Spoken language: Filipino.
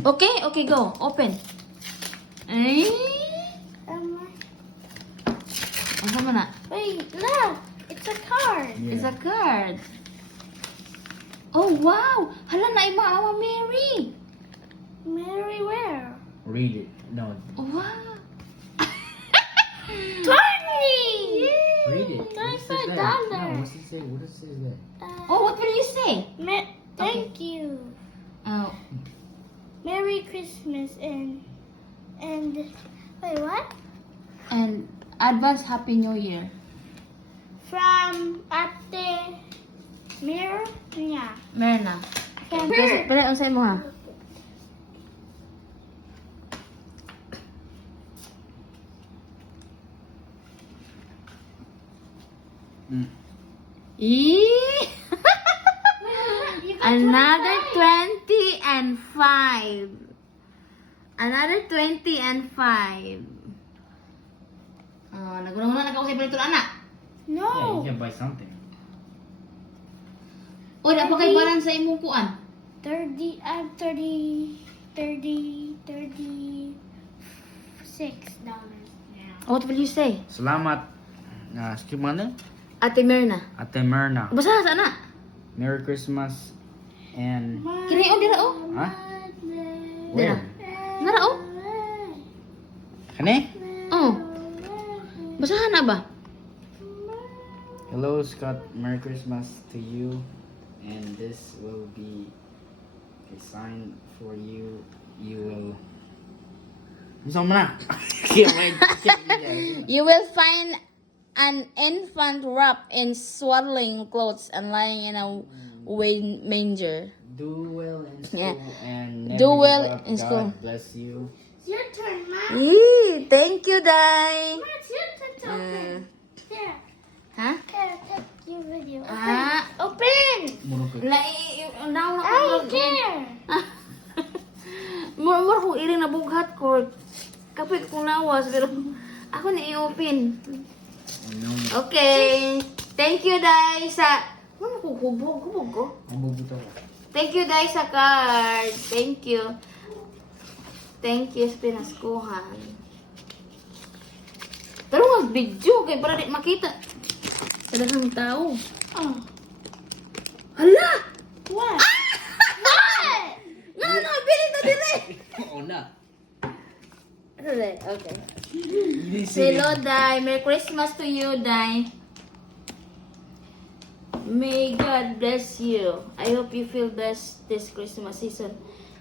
Okay, okay, go. Open. Ay! Ano mo na? Wait, look! It's a card. Yeah. It's a card. Oh, wow! Hala na maawa, Mary! Mary, where? Read it. No. Wow! 20! Read it. What does it say? $25. No, what's it say? What does it say there? Oh, what will you say? Thank you. Oh, Merry Christmas and wait, what? and advance Happy New Year. From Ate Mir? Yeah. Merna. From Kasi, pala, ang sa'yo mo ha? Mm. Eee! You got Another 25. 20 and 5. Another 20 and 5. Oh, naguna-una na kausay pa nito anak. Yeah, No. you can buy something. O, dapat kay baran sa imong kuan. 30, I'm 36 dollars now. What will you say? Salamat. Skip mana? Ate Merna. Ate Myrna. Basta sa anak. Merry Christmas and Kini o dira o. Huh? Dira. Where? Nara o. Kani? Oh. Basahan na ba? Hello Scott, Merry Christmas to you, and this will be a sign for you. You will. Bisa mo na? Can't wait. You will find an infant wrapped in swaddling clothes and lying in a manger. Do well in school Yeah. and never Do give well up. in God school. bless you. It's your turn, Mom. Yee, thank you, Dai. Mom, it's your turn to open. Here, Ha? here, take your video. Open. Ah. Open. Murupit. Now na I don't care. Mur ko iring nabughat ko. Kapit ko lawas pero ako na i-open. Okay. Thank you, Dai, sa... Ano ko hubog ko? Ang bubuto ko. Thank you, Dai, sa card. Thank you. Thank you sa pinaskuhan. Pero mag-video kay para di makita. Talagang tao. Oh. Hala! What? What? No, bilis na dire. Oo na. Okay. Hello, Dai. Merry Christmas to you, Dai. May God bless you. I hope you feel blessed this Christmas season.